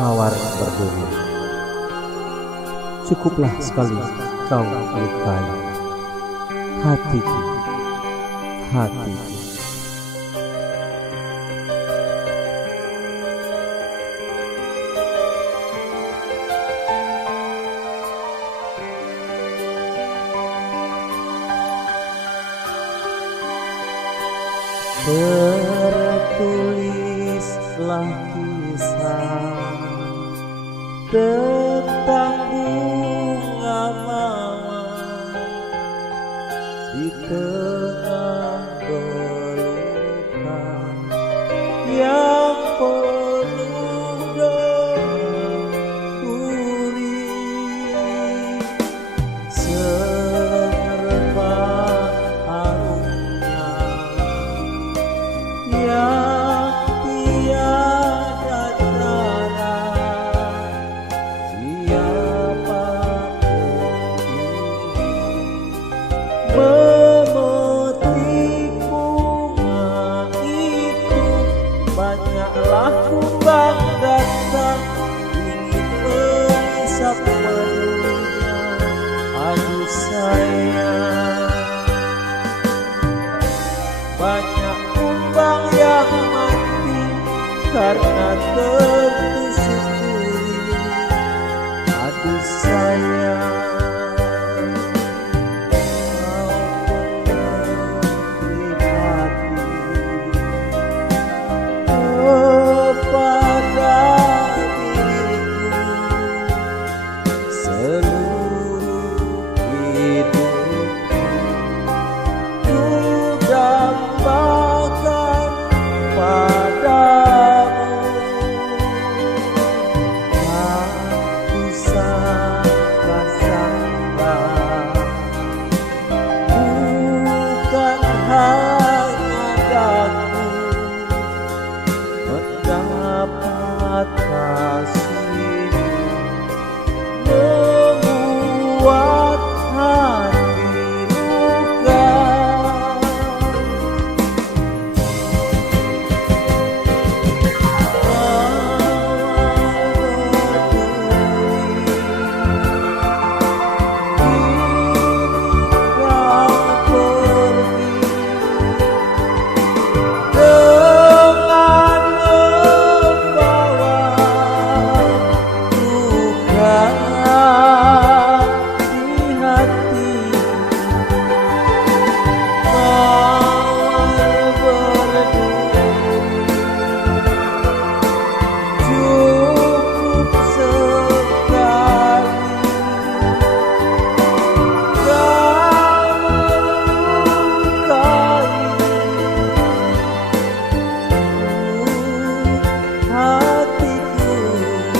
mawar berduri. Cukuplah sekali kau lukai hatiku, hatiku. Tertulislah kisah tentang bunga mawar di tengah belukar yang penuh duri. Semerbak harumnya yang tiada tara, siapapun memetik bunga itu. Banyaklah kumbang datang ingin menghisap madunya. Aduh sayang, banyak kumbang yang mati karena tertusuk duri. Aduh sayang, kau pernah hati kepada diriku seluruh hidupku. Ku dambakan padamu. Aku sangka-sangka bukan hanya daku mendapat kasihmu, membuat hati luka. hatiku.